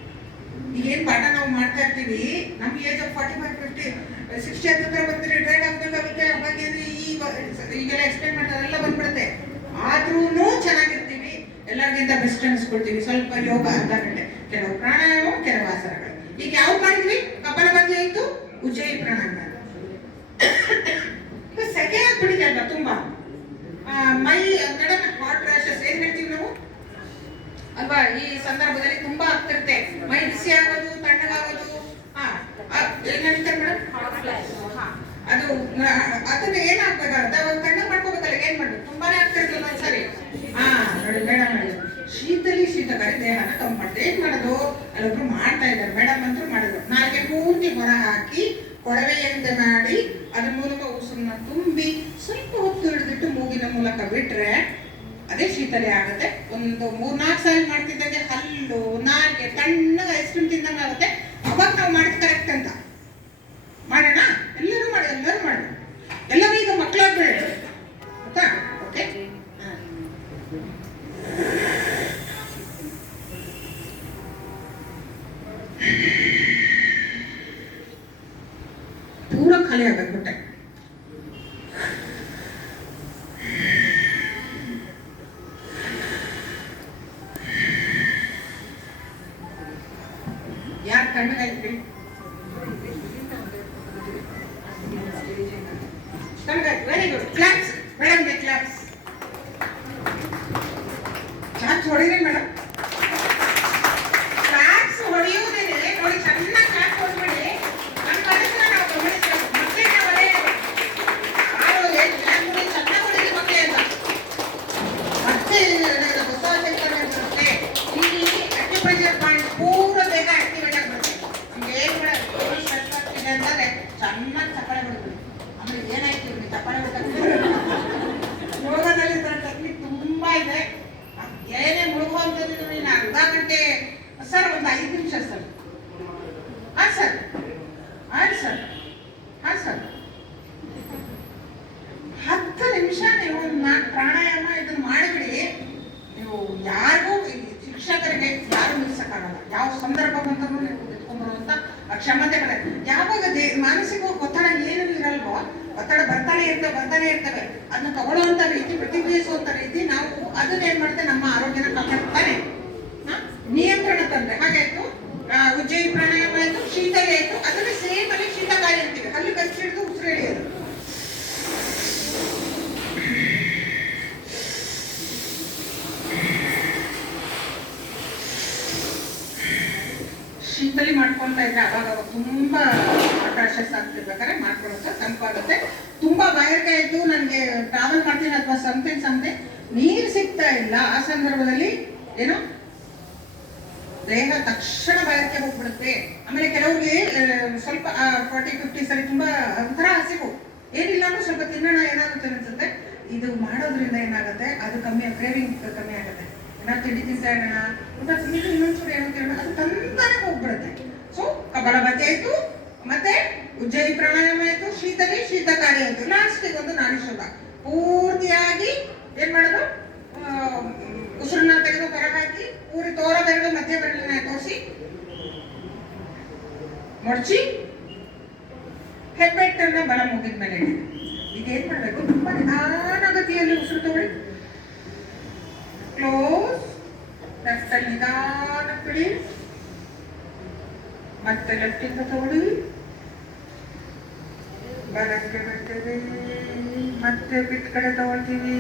ಈಗೇನು ಪಾಠ ನಾವು ಮಾಡ್ತಾ ಇರ್ತೀವಿ, ನಮ್ಗೆ ಏಜ್ ಆಫ್ 45-50 60 ಹತ್ತಿರ ಬರ್ತೀರಿ, ರಿಟೈರ್ಡ್ ಆಗ್ಬೇಕಾಗುತ್ತೆ, ಅವಾಗ ಈಗೆಲ್ಲ ಎಕ್ಸ್ಪ್ಲೇನ್ ಮಾಡ್ತಾರೆಲ್ಲ ಬಂದ್ಬಿಡುತ್ತೆ. ಆದ್ರೂ ಚೆನ್ನಾಗಿರ್ತೀವಿ, ಎಲ್ಲರಿಗಿಂತ ಬೆಸ್ಟ್ ಅನ್ಸ್ಕೊಳ್ತೀವಿ. ಸ್ವಲ್ಪ ಯೋಗ ಅರ್ಧ ಗಂಟೆ, ಕೆಲವು ಪ್ರಾಣಾಯಾಮ, ಕೆಲವು ಆಸನಗಳು. ಈಗ ಯಾವ್ದು ಮಾಡಿದ್ವಿ? ಕಪಾಲಭಾತಿ ಆಯ್ತು, ಉಜ್ಜಯಿ ಪ್ರಾಣಾಯಾಮ. ಈಗ ಸೆಕೆ ಆಗ್ಬಿಟ್ಟಿದೆ ಅಲ್ವಾ ತುಂಬಾ, ಮೈ ಮೇಡಮ್ ಹಾಟ್ ರ್ಯಾಷಸ್ ಏನ್ ಹೇಳ್ತೀವಿ ನಾವು ಅಲ್ವಾ, ಈ ಸಂದರ್ಭದಲ್ಲಿ ತುಂಬಾ ಆಗ್ತಿರುತ್ತೆ. ಮೈ ಬಿಸಿ ಆಗೋದು, ತಣ್ಣಗಾಗೋದು, ಏನ್ ಹೇಳ್ತಾರೆ ಮೇಡಮ್, ಅದು ಅದನ್ನ ಏನಾಗ್ಬೇಕಾಗುತ್ತೆ, ಅವಾಗ ತಣ್ಣಗೆ ಮಾಡ್ಕೋಬೇಕಲ್ಲ, ಏನ್ ಮಾಡ್ಬೇಕು, ತುಂಬಾನೇ ಆಗ್ತಿರ್ತಲ್ಲ ಒಂದ್ಸರಿ. ನೋಡಿ ಮೇಡಮ್ ಶೀತಕಾರಿ ದೇಹನ ತಂಪು ಮಾಡುತ್ತೆ. ಏನ್ ಮಾಡೋದು, ಅಲ್ಲೊಬ್ರು ಮಾಡ್ತಾ ಇದ್ದಾರೆ, ಮೇಡಮ್ ಅಂತೂ ಮಾಡಿದ್ರು. ನಾಲ್ಗೆ ಪೂರ್ತಿ ಹೊರ ಹಾಕಿ ಕೊಡವೆಯಂತೆ ಮಾಡಿ ಅದ್ರ ಮೂಲಕ ಉಸಿರನ್ನ ತುಂಬಿ ಸ್ವಲ್ಪ ಹೊತ್ತು ಹಿಡಿದಿಟ್ಟು ಮೂಗಿನ ಮೂಲಕ ಬಿಟ್ರೆ ಅದೇ ಅದೇ ಶೀತಲೆ ಆಗುತ್ತೆ. ಒಂದು 3-4 ಸಾರಿ ಮಾಡ್ತಿದ್ದಂಗೆ ಹಲ್ಲು ನಾಲ್ಗೆ ತಣ್ಣಗೆ ಐಸ್ ಕ್ರೀಮ್ ತಿಂದಂಗೆ ಆಗುತ್ತೆ. ಅವಾಗ ನಾವು ಮಾಡಿದ್ ಕರೆಕ್ಟ್ ಅಂತ ಮಾಡೋಣ. ಎಲ್ಲರೂ ಮಾಡಿ, ಎಲ್ಲರೂ ಮಾಡಿ, ಎಲ್ಲರೂ ಈಗ ಮಕ್ಕಳಾಗ್ಬೇಡ ಗೊತ್ತಾ? ಓಕೆ, ಪೂರ ಖಾಲಿ ಆಗಬೇಕು ಹೊಟ್ಟೆ. ಯಾರು ಕಣ್ಣಾಯ್ತು ಕಣ್ಣಾಯ್ತು, ವೆರಿ ಗುಡ್. ಕ್ಲಾಪ್ಸ್ ಮೇಡಮ್ಗೆ, ಕ್ಲಾಪ್ಸ್ ಕ್ಲಾಪ್ಸ್ ಹೊಡಿರಿ ಮೇಡಮ್. ಕ್ಲಾಪ್ಸ್ ಹೊಡೆಯುವುದೇನೆ ನೋಡಿ, ಚೆನ್ನಾಗಿ ಕ್ಲಾಪ್ಸ್ ಹೊಡ್ಬೇಡಿ. ನಮ್ಮ ಪರಿಸರ ನಾವು ಗಮನಿಸಬೇಕು. ಮಕ್ಕಳಿಗೆ ನಾವು ಅದೇ ಯಾರು ಕ್ಲಾಪ್ ಹೊಡಿ ಚೆನ್ನಾಗಿ ಹೊಡಿರಿ ಮಕ್ಕಳೇ ಅಂತ. ಮತ್ತೆ ಹೊಸ ಟೆಕ್ನಾಲಜಿ ಬರುತ್ತೆ. ಇಲ್ಲಿ ಅಕ್ಯುಪ್ರೆಷರ್ ಪಾಯಿಂಟ್ ಪೂರ ದೇಹ ಆಕ್ಟಿವೇಟ್ ಆಗಿಬಿಡುತ್ತೆ. ನಮ್ಗೆ ಏನು ಮಾಡೋದು ಸ್ಟ್ರೆಸ್ ಆಗ್ತಿದೆ ಅಂತಂದ್ರೆ ಚೆನ್ನಾಗಿ ಚಪ್ಪಾಳೆ ಹೊಡಿಬಿಡಿ. ಆಮೇಲೆ ಏನಾಯ್ತು ನೀವು ಚಪ್ಪಾಳೆ ಹೊಡ್ತಾರೆ. ಯೋಗದಲ್ಲಿ ಟೆಕ್ನಿಕ್ ತುಂಬಾ ಇದೆ. ಏನೇ ಮುಳುಗುವಂಥದ್ದು ನೀನು ಅರ್ಧ ಗಂಟೆ ಸರ್, ಒಂದು 5 ನಿಮಿಷ ಸರ್. ಹಾಂ ಸರ್, ಆಯ್ತು ಸರ್, ಹಾಂ ಸರ್, 10 ನಿಮಿಷ ನೀವು 4 ಪ್ರಾಣಾಯಾಮ ಇದನ್ನು ಮಾಡಿಬಿಡಿ. ನೀವು ಯಾರಿಗೂ, ಶಿಕ್ಷಕರಿಗೆ ಯಾರು ನಿಲ್ಸಕ್ಕಾಗಲ್ಲ. ಯಾವ ಸಂದರ್ಭ ಬಂದರೂ ನೀವು ಎತ್ಕೊಂಡ್ಬರುವಂತ ಕ್ಷಮತೆ ಬರುತ್ತೆ. ಯಾವಾಗ ಮಾನಸಿಕ ಒತ್ತಡ ಏನು ಇರಲ್ವೋ, ಒತ್ತಡ ಬರ್ತಾನೆ ಇರ್ತವೆ. ಅದನ್ನ ತಗೊಳ್ಳುವಂತ ರೀತಿ, ಪ್ರತಿಕ್ರಿಯಿಸುವಂತ ರೀತಿ ನಾವು ಅದನ್ನ ಏನ್ ಮಾಡ್ತೇವೆ, ನಮ್ಮ ಆರೋಗ್ಯನ ಕಾಪಾಡ್ತಾನೆ. ನಿಯಂತ್ರಣ ತಂದ್ರೆ ಹಾಗಾಯ್ತು. ಉಜ್ಜಯಿ ಪ್ರಾಣಾಯಾಮ ಆಯ್ತು, ಶೀತಲೆ ಆಯ್ತು. ಅದನ್ನ ಸೇಮ್ ಅಲ್ಲಿ ಶೀತಕಾರಿ ಅಂತೀವಿ. ಅಲ್ಲಿ ಕಚ್ಚಿ ಹಿಡಿದು ಉಸಿರು ಎಳೆಯೋದು. ಶೀತಲಿ ಮಾಡ್ಕೊಳ್ತಾ ಇದ್ರೆ ಅವಾಗ ತುಂಬಾ ಕಾನ್ಶಿಯಸ್ ಆಗ್ತಿರ್ಬೇಕಾದ್ರೆ ಮಾಡ್ಕೊಳುತ್ತೆ, ತಂಪಾಗುತ್ತೆ. ತುಂಬಾ ಬಾಯಾರಿಕೆ ಆಯ್ತು, ನನಗೆ ಟ್ರಾವೆಲ್ ಮಾಡ್ತೀನಿ ಅಥವಾ ಸಮಥಿಂಗ್ ನೀರು ಸಿಗ್ತಾ ಇಲ್ಲ, ಆ ಸಂದರ್ಭದಲ್ಲಿ ಏನು ದೇಹ ತಕ್ಷಣ ಬಾಯಾರಿಕೆ ಹೋಗ್ಬಿಡುತ್ತೆ. ಆಮೇಲೆ ಕೆಲವ್ರಿಗೆ ಸ್ವಲ್ಪ 40-50 ಸರಿ ತುಂಬಾ ಒಂಥರ ಹಸಿವು, ಏನಿಲ್ಲ ಅಂದ್ರೆ ಸ್ವಲ್ಪ ತಿನ್ನೋಣ ಏನಾಗುತ್ತೆ ಅನ್ಸುತ್ತೆ. ಇದು ಮಾಡೋದ್ರಿಂದ ಏನಾಗುತ್ತೆ, ಅದು ಕ್ರೇವಿಂಗ್ ಕಮ್ಮಿ ಆಗುತ್ತೆ. ಏನಾದ್ರು ತಿಂಡಿ ತಿಂತಾ ಇರೋಣ, ಊಟ ತಿಂದಿದ್ದು ಇನ್ನೊಂದ್ಸೂರು ಏನೋ ತಿನ್ನೋಣ, ಅದು ತಂತಾನೆ ಹೋಗ್ಬಿಡುತ್ತೆ. ಸೊ ಕಪಾಲಭಾತಿ ಆಯ್ತು, ಮತ್ತೆ ಉಜ್ಜಯಿ ಪ್ರಾಣಾಯಾಮ ಆಯ್ತು, ಶೀತಕಾರಿ ಆಯ್ತು. ಲಾಸ್ಟಿಗೆ ಒಂದು ನಾಡಿ ಶೋಧ. ಪೂರ್ತಿಯಾಗಿ ಏನ್ ಮಾಡೋದು, ಉಸಿರನ್ನ ತೆಗೆದು ಹೊರಹಾಕಿ ಪೂರಿ ತೋರ ಬೆರಳು ಮಧ್ಯ ಬೆರಳನ್ನ ತೋರಿಸಿ ಮಡಚಿ ಹೆಬ್ಬೆಟ್ಟನ್ನ ಬಲ ಮುಗಿದ ಮೇಲೆ ಇಡಿ. ಈಗ ಏನ್ ಮಾಡ್ಬೇಕು, ತುಂಬಾ ನಿಧಾನಗತಿಯಲ್ಲಿ ಉಸಿರು ತಗೊಳ್ಳಿ. ಕ್ಲೋಸ್, ಲೆಫ್ಟ್ ಅಲ್ಲಿ ನಿಧಾನ ಬಿಡಿ, ಮತ್ತೆ ಲೆಫ್ಟ್ ಇಂದ ತಗೊಳ್ಳಿ, ಬಲಕ್ಕೆ ಬಿಡ್ತೀವಿ, ಮತ್ತೆ ಬಿಟ್ಟ ಕಡೆ ತಗೊಳ್ತೀವಿ.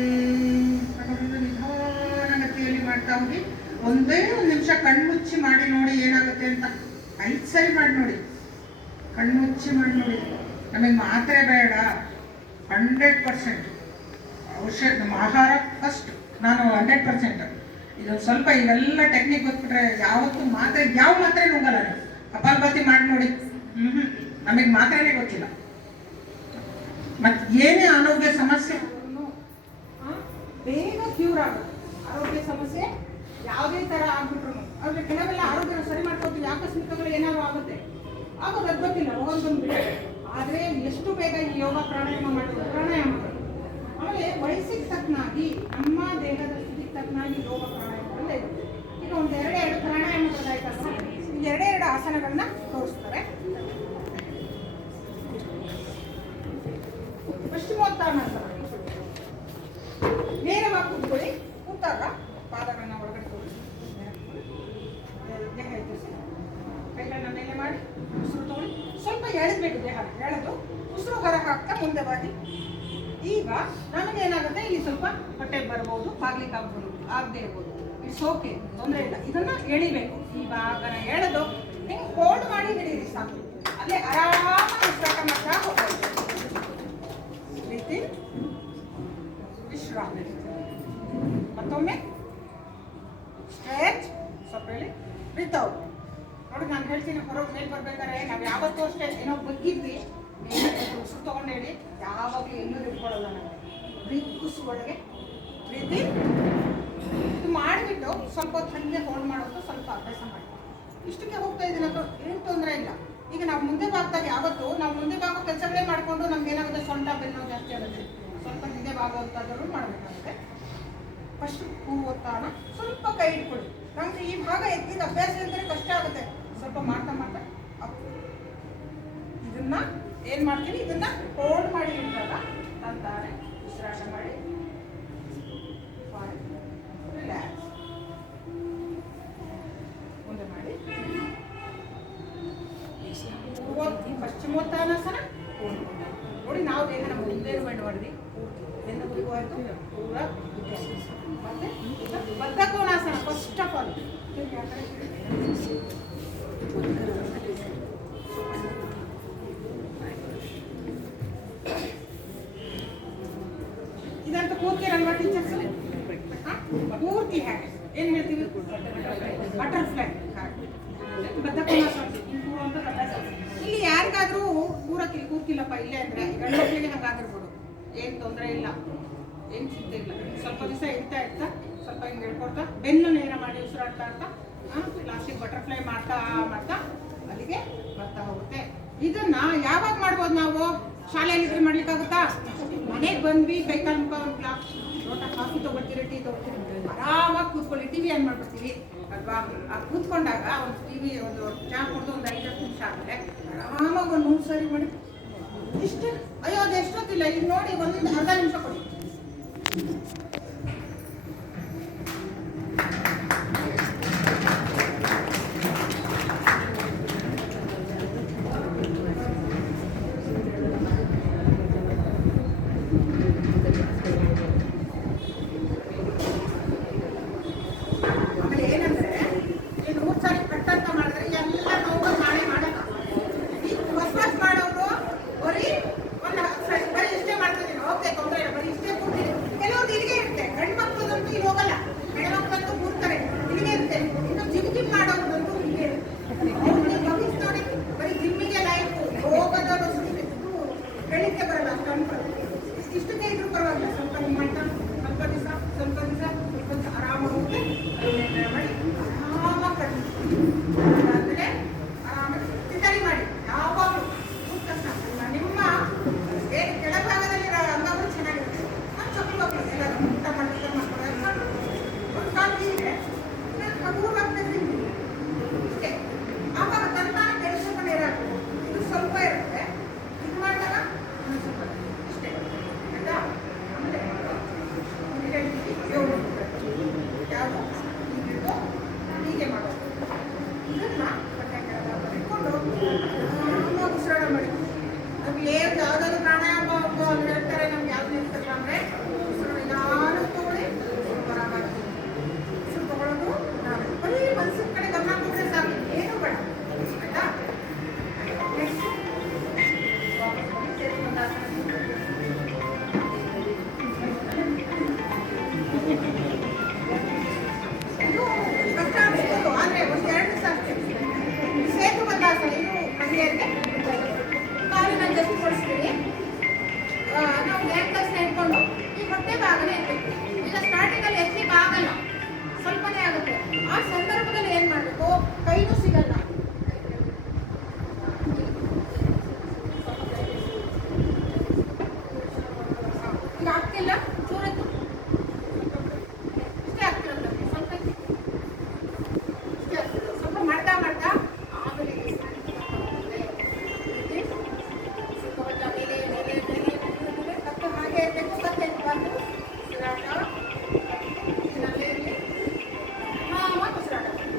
ನಿಧಾನಗತಿಯಲ್ಲಿ ಮಾಡ್ತಾ ಹೋಗಿ. ಒಂದೇ 1 ನಿಮಿಷ ಕಣ್ಮುಚ್ಚಿ ಮಾಡಿ ನೋಡಿ ಏನಾಗುತ್ತೆ ಅಂತ. 5 ಸರಿ ಮಾಡಿ ನೋಡಿ, ಕಣ್ಮುಚ್ಚಿ ಮಾಡಿ ನೋಡಿ. ನಮಗೆ ಮಾತ್ರೆ ಬೇಡ, 100% ಔಷಧ, ನಮ್ಮ ಆಹಾರ ಫಸ್ಟ್. ನಾನು 100%. ಇದೊಂದು ಸ್ವಲ್ಪ ಇವೆಲ್ಲ ಟೆಕ್ನಿಕ್ ಗೊತ್ಬಿಟ್ರೆ ಯಾವತ್ತು ಯಾವ ಮಾತ್ರೆ ನುಂಗಲ್ಲ. ನೀವು ಕಪಾಲಭಾತಿ ಮಾಡಿ ನೋಡಿ. ನಮಗೆ ಮಾತ್ರೆನೇ ಗೊತ್ತಿಲ್ಲ. ಮತ್ತೆ ಏನೇ ಆರೋಗ್ಯ ಸಮಸ್ಯೆ ಬೇಗ ಕ್ಯೂರ್ ಆಗುತ್ತೆ. ಆರೋಗ್ಯ ಸಮಸ್ಯೆ ಯಾವುದೇ ತರ ಆಗ್ಬಿಟ್ರು, ಆದ್ರೆ ಕೆಲವೆಲ್ಲ ಆರೋಗ್ಯ ಸರಿ ಮಾಡ್ಕೊತೀವಿ, ಆಕಸ್ಮಿಕಗಳು ಏನಾದ್ರು ಆಗುತ್ತೆ, ಆಗೋದು ಅದು ಗೊತ್ತಿಲ್ಲ, ಹೋಗೋದು. ಆದ್ರೆ ಎಷ್ಟು ಬೇಗ ಈ ಯೋಗ ಪ್ರಾಣಾಯಾಮ ಮಾಡೋದು, ಪ್ರಾಣಾಯಾಮಗಳು ಆಮೇಲೆ ವಯಸ್ಸಿಗೆ ತಕ್ಕನಾಗಿ ನಮ್ಮ ದೇಹದ ಸ್ಥಿತಿಗೆ ತಕ್ಕನಾಗಿ ಯೋಗ ಪ್ರಾಣಾಯಾಮಗಳೆಲ್ಲ ಇರುತ್ತೆ. ಈಗ ಒಂದು 2 ಪ್ರಾಣಾಯಾಮಗಳಾಯ್ತಲ್ಲ, ಈ 2 ಆಸನಗಳನ್ನ ತೋರಿಸ್ತಾರೆ. ಪಶ್ಚಿಮೋತ್ತಾನಾಸನ. ನೇರವಾಗಿ ಕೂತ್ಕೊಳ್ಳಿ. ಕೂತಾಗ ಪಾದಗಳನ್ನ ಒಳಗಡೆ ತೋರಿಸಿ, ದೇಹ ಎತ್ತಿಸಿ, ಕೈಗಳನ್ನ ಮೇಲೆ ಮಾಡಿ ಉಸಿರು ತಗೊಳ್ಳಿ. ಸ್ವಲ್ಪ ಎಳೆದ್ಬೇಕು, ದೇಹ ಎಳೆದು ಉಸಿರು ಹೊರ ಹಾಕ್ತಾ ಮುಂದೆ ಬಾಗಿ. ಈಗ ನಮಗೇನಾಗುತ್ತೆ, ಇಲ್ಲಿ ಸ್ವಲ್ಪ ಹೊಟ್ಟೆ ಬರ್ಬೋದು, ಬಾಗ್ಲಿಕ್ಕೆ ಆಗ್ಬೋದು, ಆಗದೆ ಇರ್ಬೋದು. ಇಟ್ಸ್ ಓಕೆ, ತೊಂದರೆ ಇಲ್ಲ. ಇದನ್ನ ಎಳಿಬೇಕು. ಈ ಭಾಗನ ಎಳೆದು ಹಿಂಗೆ ಹೋಲ್ಡ್ ಮಾಡಿ ಹಿಡೀರಿ, ಸಾಕು. ಅಲ್ಲೇ ಆರಾಮಾಗಿ ಉಸಿರಾಟ ಮಾಡ್ತಾ ಹೋಗ್ಬೋದು. ರೀತಿ ವಿಶ್ರಾಂತಿ. ಮತ್ತೊಮ್ಮೆ ಸ್ಟ್ರೆಚ್, ಸ್ವಲ್ಪ ಹೇಳಿ ವಿತೌಟ್. ನೋಡಿ, ನಾನು ಹೇಳ್ತೀನಿ, ಹೊರಗೆ ಮೇಲೆ ಬರ್ಬೇಕಾದ್ರೆ ನಾವು ಯಾವತ್ತೂ ಅಷ್ಟೇ ಏನೋ ಬಗ್ಗಿದ್ವಿ, ಉಸಿರು ತಗೊಂಡು ಹೇಳಿ, ಯಾವಾಗಲೂ ಎಲ್ಲೂ ಇಟ್ಕೊಳ್ಳಲ್ಲ. ನಾವು ಬ್ರೀತ್, ಉಸಿರು ಒಳಗೆ ಬ್ರೀತಿ ಮಾಡಿಕೊಂಡು ಸ್ವಲ್ಪ ಹೊತ್ತು ಹಂಗೆ ಹೋಲ್ಡ್ ಮಾಡೋದು ಸ್ವಲ್ಪ ಅಭ್ಯಾಸ ಮಾಡಿ. ಇಷ್ಟಕ್ಕೆ ಹೋಗ್ತಾ ಇದ್ದೀನಿ ಅದು ಏನು ತೊಂದರೆ ಇಲ್ಲ. ಈಗ ನಾವು ಮುಂದೆ ಭಾಗದಾಗ ಯಾವತ್ತು ನಾವು ಮುಂದೆ ಭಾಗ ಕೆಲಸಗಳೇ ಮಾಡಿಕೊಂಡು ನಮ್ಗೆ ಏನಾಗುತ್ತೆ, ಸೊಂಟ ಬೆನ್ನು ಜಾಸ್ತಿ ಆಗುತ್ತೆ. ಸ್ವಲ್ಪ ಹಿಂದೆ ಭಾಗವಂತಾದರೂ ಮಾಡಬೇಕಾಗುತ್ತೆ. ಫಸ್ಟ್ ಕೂತಾಣ ಸ್ವಲ್ಪ ಕೈ ಇಟ್ಕೊಳ್ಳಿ. ನಮ್ಗೆ ಈ ಭಾಗ ಎತ್ತಿದ ಅಭ್ಯಾಸ ಅಂದರೆ ಕಷ್ಟ ಆಗುತ್ತೆ. ಸ್ವಲ್ಪ ಮಾಡ್ತಾ ಮಾಡ್ತಾ ಇದನ್ನ ಏನು ಮಾಡ್ತೀನಿ, ಇದನ್ನ ಹೋಲ್ಡ್ ಮಾಡಿ ಇಟ್ಟಾಗ ಅಂತಾರೆ ಉಸಿರಾಟ ಮಾಡಿ ರಿಲ್ಯಾಕ್ಸ್ ಮುಂದೆ ಮಾಡಿ. ಪಶ್ಚಿಮೋತ್ತಾನಾಸನ ನೋಡಿ, ನಾವು ದೇಹನ ಮುಂದೆ ಮಾಡಿದ್ವಿ ಬೆನ್ನು ಆಯ್ತು ಪೂರ. ಮತ್ತೆ ಬದ್ಧಕೋನಾಸನ ಫಸ್ಟ್ ಆಫ್ ಆಲ್ ಇದಂತ ಕೂರ್ತೀರಲ್ವಾ ಟೀಚರ್ಸ್? ಪೂರ್ತಿ ಹ್ಯಾಗೆ ಏನು ಹೇಳ್ತೀವಿ, ಬಟರ್ಫ್ಲೈ ಬದ್ಧಕೋನಾಸನ ಅಂತ ಅಭ್ಯಾಸ. ಇಲ್ಲಿ ಯಾರಿಗಾದ್ರೂ ಪೂರಕ್ಕೆ ಕೂರ್ತಿಲ್ಲಪ್ಪ ಇಲ್ಲೇ ಅಂದರೆ ಗಂಡು ಮಕ್ಕಳಿಗೆ ಹಂಗಾಗಿರ್ಬೋದು, ಏನು ತೊಂದರೆ ಇಲ್ಲ, ಏನು ಚಿಂತೆ ಇಲ್ಲ. ಸ್ವಲ್ಪ ದಿವಸ ಇಡ್ತಾ ಸ್ವಲ್ಪ ಹಿಂಗೆ ಹೇಳ್ಕೊಡ್ತಾ ಬೆನ್ನು ನೇರ ಮಾಡಿ ಉಸಿರಾಡ್ತಾ ಇರ್ತಾ ಲಾಸ್ಟಿಗೆ ಬಟರ್ಫ್ಲೈ ಮಾಡ್ತಾ ಮಾಡ್ತಾ ಅಲ್ಲಿಗೆ ಬರ್ತಾ ಹೋಗುತ್ತೆ. ಇದನ್ನ ಯಾವಾಗ ಮಾಡ್ಬೋದು ನಾವು? ಶಾಲೆಯಲ್ಲಿ ಇದ್ರೆ ಮಾಡ್ಲಿಕ್ಕಾಗುತ್ತಾ? ಮನೆಗೆ ಬಂದ್ವಿ, ಕೈಕಾಲು ಮುಖ ಒಂದು ಗ್ಲಾಸ್ ಲೋಟ ಕಾಫಿ ತೊಗೊಳ್ತೀರಿ, ಟೀ ತೊಗೊಳ್ತೀರಿ, ಆರಾಮಾಗಿ ಕೂತ್ಕೊಳ್ಳಿ, ಟಿವಿ ಆನ್ ಮಾಡ್ಬಿಡ್ತೀವಿ ಅಲ್ವಾ? ಆ ಕೂತ್ಕೊಂಡಾಗ ಒಂದು ಟಿವಿ ಒಂದು ಚಹಾ ಕುಡಿದು ಒಂದು 5-10 ನಿಮಿಷ ಆದಮೇಲೆ ಆರಾಮಾಗಿ ಒಂದು 3 ಸರಿ ಮಾಡಿ ಇಷ್ಟು. ಅಯ್ಯೋ ಅದು ಎಷ್ಟೊತ್ತಿಲ್ಲ, ಈಗ ನೋಡಿ ಒಂದು ಅರ್ಧ ನಿಮಿಷ ಕೊಡಿ. ಇಷ್ಟಕ್ಕೆ ಇದ್ರೂ ಪರವಾಗಿಲ್ಲ, ಸ್ವಲ್ಪ ನಿಮ್ಮ ಸ್ವಲ್ಪ ದಿವಸ ಆರಾಮಾಗಿ ಮಾಡಿ ಆರಾಮಾಗಿ ಆಮೇಲೆ ಆರಾಮಾಗಿ ತಿಂಡಿ ಮಾಡಿ. ಯಾವಾಗಲೂ ನಿಮ್ಮ ಕೆಳಭಾಗದಲ್ಲಿರೋ ಅಂಗಗಳು ಚೆನ್ನಾಗಿರುತ್ತೆ. ಚಪ್ಪಲಿ ಮಕ್ಕಳು ಎಲ್ಲರೂ ಊಟ ಮಾಡ್ತಾರೆ, ಒಂದು ಕಾಲು ಇದೆ ಹಗುವಾಗ್ತದೆ ಇಷ್ಟೇ. ಆವಾಗ ತನ್ನ ಕೆಲಸ ಇರೋದು ಇದು ಸ್ವಲ್ಪ ಇರುತ್ತೆ. ಇದು ಮಾಡಿದಾಗ ಇಷ್ಟೇ ಆಯ್ತಾ? ಆಮೇಲೆ ಯಾವುದು ಹೀಗಿಟ್ಟು ಹೀಗೆ ಮಾಡೋದು. ಇದನ್ನ ಬಟ್ಟೆ ಕೆಳಗೆ ಇಟ್ಕೊಂಡು ಆರಾಮಾಗಿ ಉಸಿರಾಟ ಮಾಡಿ. ನಮ್ಗೆ ಯಾವುದಾದ್ರು ಪ್ರಾಣಾಯಾಮ ಹೇಳ್ತಾರೆ, ನಮ್ಗೆ ಯಾವ್ದು ಹೇಳ್ತಾರಲ್ಲ ಅಂದರೆ ಉಸಿರು ನಿಧಾನ ತಗೊಳ್ಳಿ, ಬರಾಬಾರಿ ಉಸಿರು ತಗೊಳ್ಳೋದು ನಾವು ಬರೀ ಮನಸ್ಸಿನ ಕಡೆ ಗಮನ ಕೊಟ್ಟರೆ ಸಾಕು, ಏನು ಬೇಡ ಆಯ್ತಾ? ನೆಕ್ಸ್ಟ್ ಇದು ಕಷ್ಟ ಅನಿಸ್ಬೋದು, ಆದರೆ ಒಂದು 2 ದಿವಸ ಅಷ್ಟೇ. ಸೇತು ಬಂದಾಸನ ಇದು ಮಹಿಳೆಯರಿಗೆ ಕಾಲಿನ ಜಸ್ಟ್ ಕೊಡಿಸ್ತೀವಿ. ನಾವು ಲ್ಯಾಂಕಸ್ನ ಇಟ್ಕೊಂಡು ಈ ಹೊಟ್ಟೆ ಭಾಗನೇ ಇರಬೇಕು. ಈಗ ಸ್ಟಾರ್ಟಿಂಗಲ್ಲಿ ಎತ್ತಲಿಕ್ಕೆ ಆಗಲ್ಲ, ಸ್ವಲ್ಪನೇ ಆಗುತ್ತೆ. ಆ ಸಂದರ್ಭದಲ್ಲಿ ಏನು ಮಾಡಬೇಕು, ಕೈನೂ ಸಿಗಲ್ಲ. ಈಗ ಆಗ್ತಿಲ್ಲ, ಚೂರತ್ತು ಇಷ್ಟೇ ಆಗ್ತಿರೋದು, ಸ್ವಲ್ಪ ಇಷ್ಟೇ ಆಗ್ತಿರೋದು. ಸ್ವಲ್ಪ ಮಾಡ್ತಾ ಮಾಡ್ತಾ ಆಮೇಲೆ ಕತ್ತು ಹಾಗೆ ಇರಬೇಕು, ಕತ್ತೆ ಎತ್ತಬಾರ್ದು. ಉಸಿರಾಟ ಇದರಲ್ಲೇ ಇರಲಿ, ಆರಾಮಾಗಿ ಉಸಿರಾಟ ಮಾಡಿ.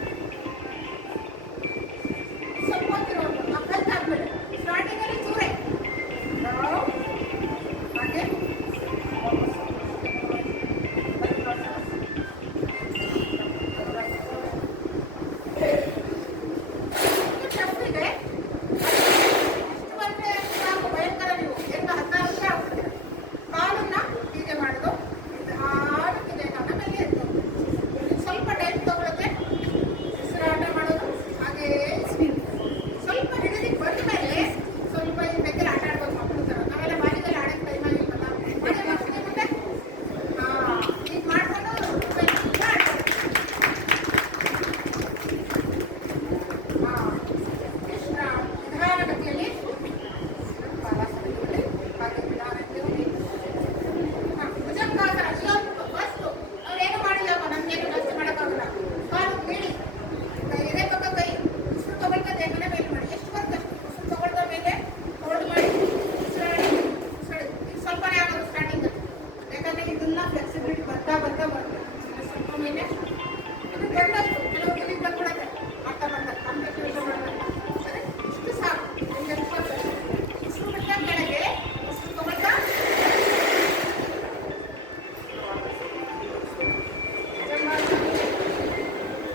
ಏನೇ ಇದು ಬಂದಷ್ಟು ಕೆಲವು ದಿನಗಳ ಕೊಡುತ್ತೆ ಮಾಡ್ತಾ ಮಾಡ್ತಾ ಕಾಂಪಿಟೇಷನ್ ಮಾಡ್ತಾರೆ ಅದೇ ಇಷ್ಟು ಸಾಕು ನಿಮಗೆ ಇಷ್ಟು ಬಿಟ್ಟ ಕೆಳಗೆ ಇಷ್ಟು ತಗೊಳ್ತಾ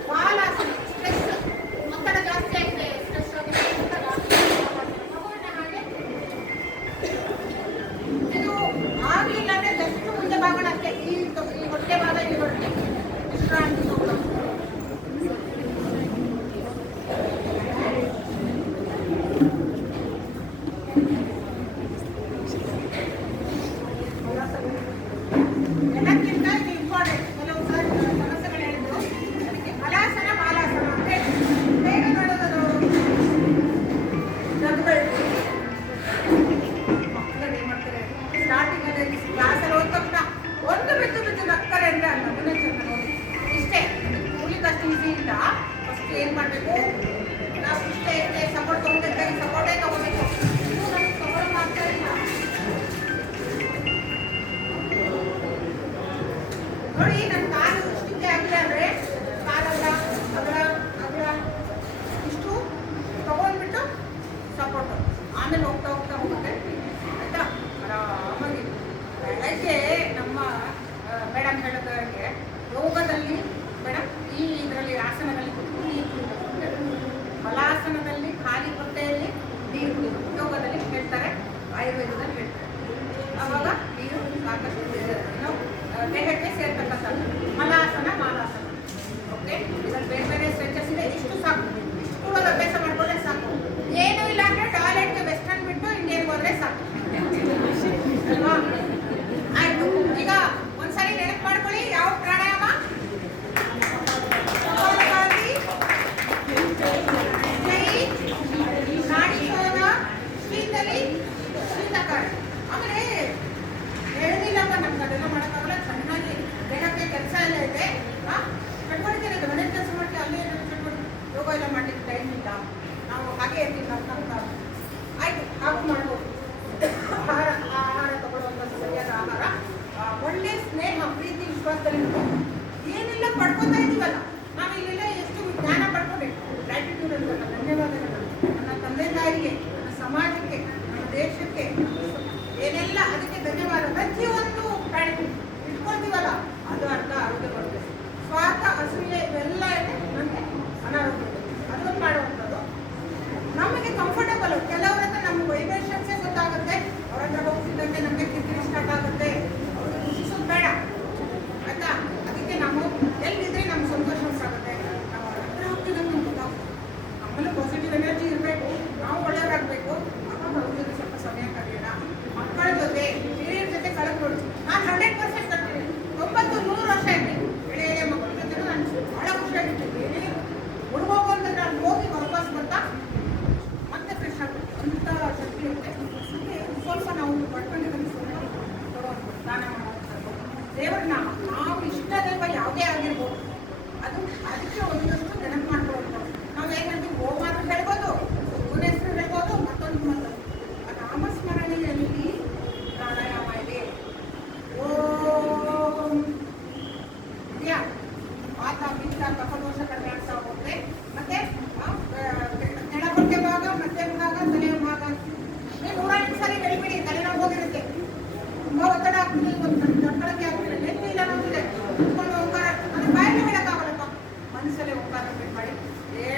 ಬಾಲಾಸನ ಸ್ಟ್ರೆಸ್ ಒತ್ತಡ ಜಾಸ್ತಿ ಆಗಿದೆ ಸ್ಟ್ರೆಸ್ ಆಗಿದೆ ತಗೊಂಡ ಹಾಗೆ ಇದು ಆಗಲಿಲ್ಲ ಅಂದರೆ ಜಸ್ಟ್ ಮುಂದೆ ಭಾಗಣ ಅಷ್ಟೇ ಈ ಹೊಟ್ಟೆ ಭಾಗ ಇಲ್ಲಿ ಬರುತ್ತೆ ವಿಶ್ರಾಂತಿ ತಗೊಳ್ಳೋದು ಎಲ್ಲಕ್ಕಿಂತ ಇದು ಇಂಪಾರ್ಟೆಂಟ್ ಕೆಲವು ಸಮಸ್ಯೆಗಳು ಹೇಳಿದ್ರು ಅದಕ್ಕೆ ಮಲಾಸನ ಮಾಲಾಸನ ಅಂದರೆ ಬೇಗ ಮಾಡೋದು ಮಕ್ಕಳು ಏನು ಮಾಡ್ತಾರೆ ಸ್ಟಾರ್ಟಿಂಗಲ್ಲಿ ಕ್ಲಾಸಲ್ಲಿ ಓದ್ ತಕ್ಷಣ ಒಂದು ಬಿದ್ದು ಬಿದ್ದು ನಗ್ತಾರೆ ಅಂದರೆ ಅಲ್ಲ ಅದನ್ನೇ ಚೆಂದ ನೋಡಿ ಇಷ್ಟೇ ಕೂಲಿದಷ್ಟು ಈಸಿ ಇಲ್ಲ ಫಸ್ಟ್ ಏನು ಮಾಡಬೇಕು ನಾವು ಇಷ್ಟೇ ಸಪೋರ್ಟ್ ತೊಗೊಂಡಿದ್ದಾಗ ಸಪೋರ್ಟೇ ತೊಗೋಬೇಕು ಇದು ನಮಗೆ ಸಪೋರ್ಟ್ ಮಾಡ್ತಾ ಇಲ್ಲ ನೋಡಿ ನನ್ನ ಕಾಲು ಇಷ್ಟಕ್ಕೆ ಆಗಿದೆ ಅಂದರೆ ಕಾಲಲ್ಲ ಅಗಲ ಅಗಲ ಇಷ್ಟು ತಗೊಂಡ್ಬಿಟ್ಟು ಸಪೋರ್ಟು ಆಮೇಲೆ ಹೋಗ್ತಾ ಹೋಗ್ತಾ ಹೋಗುತ್ತೆ ಆಯಿತಾ ಆರಾಮಾಗಿ ಬೆಳಗ್ಗೆ ನಮ್ಮ ಮೇಡಮ್ ಹೇಳಿದಾಗೆ ಯೋಗದಲ್ಲಿ ಮೇಡಮ್ ಈ ಇದರಲ್ಲಿ ಆಸನದಲ್ಲಿ ಕೂತ್ಕೊಂಡು ನೀರು ಕುಡಿಬೇಕು ಮಲಾಸನದಲ್ಲಿ ಖಾಲಿ ಹೊಟ್ಟೆಯಲ್ಲಿ ನೀರು ಕುಡಿಬೇಕು ಯೋಗದಲ್ಲಿ ಹೇಳ್ತಾರೆ ಆಯುರ್ವೇದದಲ್ಲಿ ಹೇಳ್ತಾರೆ ಆವಾಗ ನೀರು ಸಾಕಷ್ಟು ದೇಹಕ್ಕೆ ಸೇರ್ತಕ್ಕಂಥದ್ದು ಮಲಾಸನ ಮಾಲಾಸನ ಓಕೆ ಇದರಲ್ಲಿ ಬೇರೆ ಬೇರೆ ಸ್ಟ್ರೆಚಸ್ ಇದೆ ಇಷ್ಟು ಸಾಕು ಇಷ್ಟು ಕೂಡೋದು ಅಭ್ಯಾಸ ಮಾಡಿಕೊಂಡ್ರೆ ಸಾಕು ಏನೂ ಇಲ್ಲ ಅಂದರೆ ಟಾಯ್ಲೆಟ್ಗೆ ವೆಸ್ಟರ್ನ್ ಬಿಟ್ಟು ಇಂಡಿಯನ್ಗೆ ಹೋದರೆ ಸಾಕು ಅಲ್ವಾ ಆಯಿತು ಈಗ ಒಂದ್ಸರಿ ನೆನಪು ಮಾಡ್ಕೊಳ್ಳಿ ಯಾವ ಪ್ರಾಣಾಯಾಮ ಕಪಾಲಭಾತಿ ನಾಡಿ ಶೋಧ ಶೀತಲಿ ಶೀತಕಾರಿ ಆಮೇಲೆ ಹೇಳಿಲ್ಲಪ್ಪ ನಮ್ಗೆ ಅದೆಲ್ಲ ಮಾಡೋಕ್ಕಾಗಲ್ಲ ಚೆನ್ನಾಗಿ ದೇಹಕ್ಕೆ ಕೆಲಸ ಎಲ್ಲ ಇದೆ ಚಟುವಟಿಕೆ ಇದೆ ಮನೆ ಕೆಲಸ ಮಾಡ್ತೀವಿ ಅಲ್ಲೇ ಚಟುವಟಿಕೆ ಯೋಗ ಎಲ್ಲ ಮಾಡಲಿಕ್ಕೆ ಟೈಮ್ ಇಲ್ಲ ನಾವು ಹಾಗೆ ಇರ್ತೀವಿ ನಮ್ಮ ಆಯಿತು ಹಾಗೂ ಮಾಡ್ಬೋದು ಆಹಾರ ತಗೊಳ್ಳುವಂಥ ಸರಿಯಾದ ಆಹಾರ ಒಳ್ಳೆ ಸ್ನೇಹ ಪ್ರೀತಿ ವಿಶ್ವಾಸದಲ್ಲಿ ಏನೆಲ್ಲ ಪಡ್ಕೊತಾ ಇದ್ದೀವಲ್ಲ ನಾವು ಇಲ್ಲೆಲ್ಲ ಎಷ್ಟು ಜ್ಞಾನ ಪಡ್ಕೋಬೇಕು ಗ್ರ್ಯಾಟಿಟ್ಯೂಡ್ ಅಂತ ಧನ್ಯವಾದಗಳು ನನ್ನ ತಂದೆ ತಾಯಿಗೆ ನನ್ನ ಸಮಾಜಕ್ಕೆ ನನ್ನ ದೇಶಕ್ಕೆ ಏನೆಲ್ಲ ಅದಕ್ಕೆ ಧನ್ಯವಾದ ಪ್ರತಿಯೊಂದು ಇಟ್ಕೊಳ್ತೀವಲ್ಲ ಅದು ಅರ್ಧ ಆರೋಗ್ಯ ಬರುತ್ತೆ ಸ್ವಾರ್ಥ ಅಸೂಯೆ ಇವೆಲ್ಲ ಇದೆ ನಮಗೆ ಅನಾರೋಗ್ಯ ಅದನ್ನು ಮಾಡುವಂಥದ್ದು ನಮಗೆ ಕಂಫರ್ಟಬಲ್ ಕೆಲವ್ರ ಹತ್ರ ನಮ್ಮ ವೈಬ್ರೇಷನ್ಸೇ ಗೊತ್ತಾಗುತ್ತೆ ಅವ್ರ ಹತ್ರ ಹೋಗ್ತಿದ್ದಂತೆ ನಮಗೆ ಕಿರಿಕಿರಿ ಸ್ಟಾರ್ಟ್ ಆಗುತ್ತೆ ಅವ್ರಿಗೆ ಖುಷಿಸೋದು ಬೇಡ ಆಯ್ತಾ ಅದಕ್ಕೆ ನಾವು ಎಲ್ಲಿದ್ರೆ ನಮ್ಗೆ ಸಂತೋಷ ಆಗುತ್ತೆ ನಾವು ಅವ್ರ ಹತ್ರ ಹೋಗ್ತಿದ್ದಂಗೆ ನಮ್ಗೆ ಗೊತ್ತಾಗುತ್ತೆ ನಮ್ಮಲ್ಲಿ ಪಾಸಿಟಿವ್ ಎನರ್ಜಿ ಇರಬೇಕು ನಾವು ಒಳ್ಳೆಯವರಾಗಬೇಕು ಆವಾಗ ಅವ್ರ ಜೊತೆ ಸ್ವಲ್ಪ ಸಮಯ ಕಳೆಯೋಣ ಮಕ್ಕಳ ಜೊತೆ ಹಿರಿಯರ ಜೊತೆ ಕಳೆದ್ಕೊಡು ನಾನು 100% ಕಲ್ತೀನಿ 90-100 ವರ್ಷ ಇದ್ದೆ ಎಳೆಯ ಮಕ್ಕಳ ಜೊತೆ ನಾನು ಭಾಳ ಖುಷಿಯಾಗಿರ್ತೀನಿ ಏನೇ ಹುಡುಗೋಗು ಅಂತ ನಾನು ಹೋಗಿ ವಾಪಸ್ ಬರ್ತಾ ಮತ್ತೆ ಫ್ರೆಶ್ ಆಗಬೇಕು ಅಂಥ ಶಕ್ತಿ ಇರುತ್ತೆ ಹಾಗೆ ಸ್ವಲ್ಪ ನಾವು ಪಡ್ಕೊಂಡಿದ್ದನ್ನು ಸ್ವಲ್ಪ ಕೊಡುವಂಥದ್ದು ದಾನ ಮಾಡುವಂಥದ್ದು ದೇವರ ನಾಮ ನಾವು ಇಷ್ಟ ದೈವ ಯಾವುದೇ ಆಗಿರ್ಬೋದು ಅದು ಅದಕ್ಕೆ ಒಂದಷ್ಟು ನೆನಪು ಮಾಡ್ಕೊಳ್ಳೋದು ನಾವು ಏನಂತೀವಿ ಓಂ ಅಂತ ಹೇಳ್ಬೋದು ಗುಣ ಹೆಸರು ಹೇಳ್ಬೋದು ಮತ್ತೊಂದು ಮತ್ತೊಂದು ನಾಮಸ್ಮರಣೆಯಲ್ಲಿ ಪ್ರಾಣಾಯಾಮ ಇದೆ ಓಂ ಇದೆಯಾ ವಾತ ಪಿತ್ತ ಕಫದೋಷ ಕಡಿಮೆ ಆಗ್ತಾ ಹೋಗುತ್ತೆ ಮತ್ತೆ ನೆಲಪೊಟ್ಟೆ ಭಾಗ ಮಧ್ಯ ಭಾಗ ತಲೆಯ ಭಾಗ ನೀವು 108 ಸರಿ ಬೆಳಿಬಿಡಿ ತಲೆನೋವು ಹೋಗಿರುತ್ತೆ ತುಂಬ ಒತ್ತಡ ಆಗ್ತಿದೆ ದೊಡ್ಡಕ್ಕೆ ಆಗ್ತಿದೆ ನೆತ್ತಿ ಇಲ್ಲ ನೋಡಿದೆ ಕುತ್ಕೊಂಡು ಹೋಗ್ತಾರೆ ಅದು ಬಾಯಲ್ಲಿ ಹೇಳೋಕ್ಕಾಗಲ್ಲಪ್ಪ ಮನಸ್ಸಲ್ಲೇ